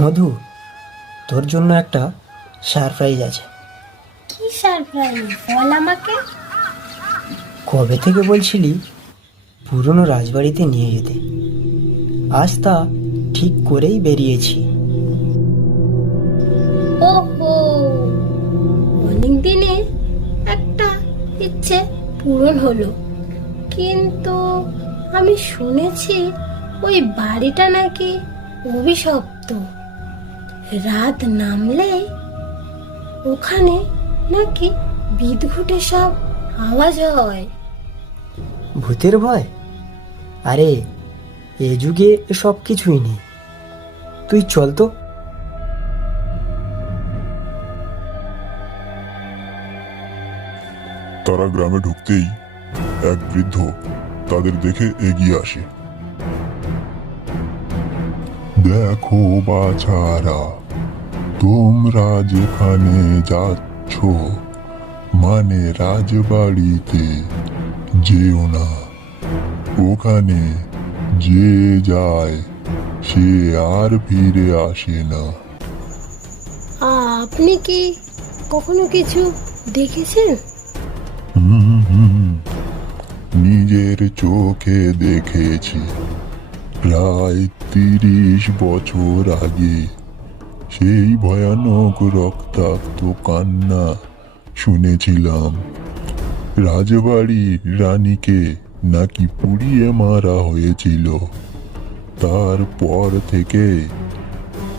মধু, তোর জন্য একটা সারপ্রাইজ আছে। কি সারপ্রাইজ বল আমাকে। কবে থেকে বলছিলি পুরনো রাজবাড়িতে নিয়ে যেতে, আজ তা ঠিক করেই বেরিয়েছি। ওহো, অনেক দিনে একটা ইচ্ছে পূরণ হলো। কিন্তু আমি শুনেছি ওই বাড়িটা নাকি অভিশপ্ত। রাত নামলে ওখানে নাকি বিদঘুটে সব আওয়াজ হয়। ভূতের ভয়? আরে, এ যুগে সব কিছুই নেই। তুই চল তো। তারা গ্রামে ঢুকতেই এক বৃদ্ধ তাদের দেখে এগিয়ে আসে। দেখো বাছারা, তোমরা যেখানে যাচ্ছ মানে রাজবাড়িতে যেও না। ওখানে যে যায় সে আর ফিরে আসে না। আপনি কি কখনো কিছু দেখেছেন? নিজের চোখে দেখেছি। প্রায় 30 বছর আগে সেই ভয়ানক রক্তাক্ত কান্না শুনেছিলাম। রাজবাড়ির রানীকে নাকি পুড়িয়ে মারা হয়েছিল। তারপর থেকে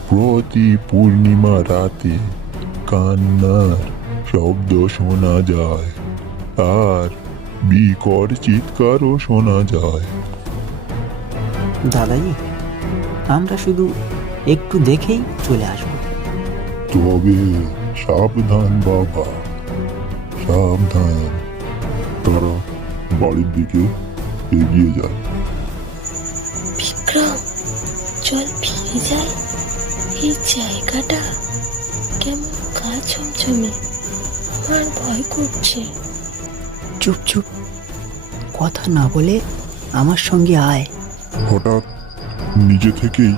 প্রতি পূর্ণিমা রাতে কান্নার শব্দ শোনা যায়, আর বিকট চিৎকারও শোনা যায়। দাদাই, আমরা শুধু একটু দেখেই চলে আসবো। তবে সাবধান বাবা, সাবধান। তারা বাড়ির দিকে এগিয়ে যায়। বিক্রম, চল ফিরে যাই। এই জায়গাটা কেমন গা ছমছমে, আমার ভয় করছে। চুপ চুপ, কথা না বলে আমার সঙ্গে আয়। হঠাৎ নিজে থেকেই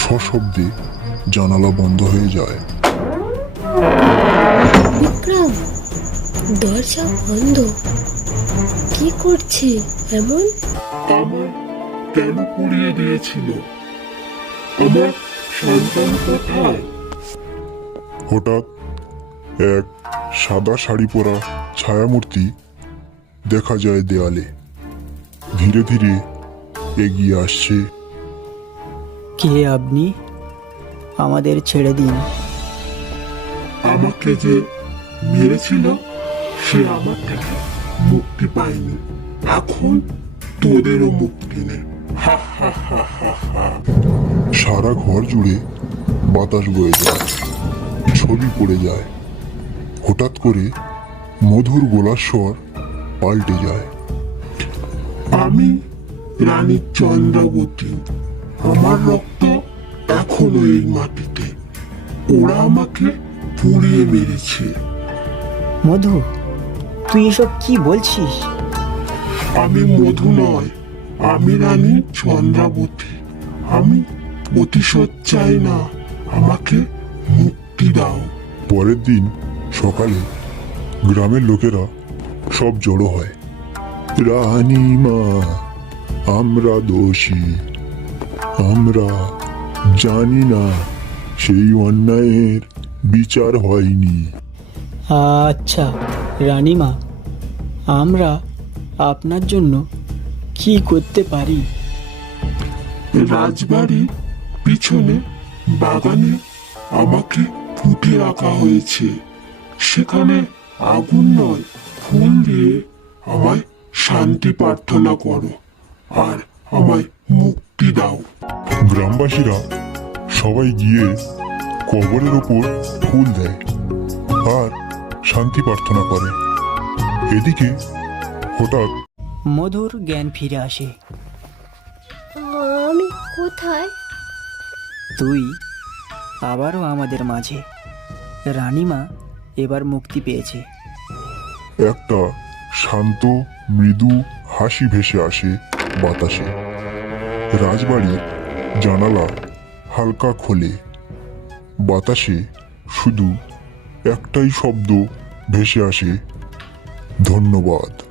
সশব্দে জানালা বন্ধ হয়ে যায়। বিক্রম, দরজা বন্ধ। কি করছে এমন? আমার কেন পুড়িয়ে দিয়েছিল? আমার সন্তান কোথায়? হঠাৎ এক সাদা শাড়ি পরা ছায়ামূর্তি দেখা যায় দেয়ালে। ধীরে ধীরে এগিয়ে আসছে। কে আপনি? আমাদের ছেড়ে দিন। আমাকে যে মেরেছিল সে আমার থেকে মুক্তি পায়নি। এখন তোদেরও মুক্তি নেই। সারা ঘর জুড়ে বাতাস বয়ে যায়, ছবি পড়ে যায়। হঠাৎ করে মধুর গলার স্বর পাল্টে যায়। আমি রানী চন্দ্রাবতী। আমার রক্ত এখনো এই মাটিতে। ওরা আমাকে পুড়িয়ে মেরেছে। মধু, তুই এসব কি বলছিস? আমি মধু নয়, আমি রানী চন্দ্রাবতী। আমি প্রতিশোধ চাই না, আমাকে মুক্তি দাও। পরের দিন সকালে গ্রামের লোকেরা সব জড়ো হয়। রানীমা, আমরা দোষী। আমরা জানি না সেই অন্যায়ের বিচার হয়নি। আচ্ছা রানীমা, আমরা আপনার জন্য কি করতে পারি? রাজবাড়ির পিছনে বাগানে আমাকে পুঁতে রাখা হয়েছে। সেখানে আগুন নয়, ফুল দিয়ে আমায় শান্তি প্রার্থনা করো আর আমায় মুক্তি দাও। গ্রামবাসীরা সবাই গিয়ে কবরের উপর ফুল দেয় আর শান্তি প্রার্থনা করে। এদিকে হঠাৎ মধুর জ্ঞান ফিরে আসে। আমি কোথায়? তুই আবারও আমাদের মাঝে। রানীমা এবার মুক্তি পেয়েছে। একটা শান্ত মৃদু হাসি ভেসে আসে বাতাসে। রাজবাড়ির জানালা হালকা খোলে। বাতাসে শুধু একটাই শব্দ ভেসে আসে, ধন্যবাদ।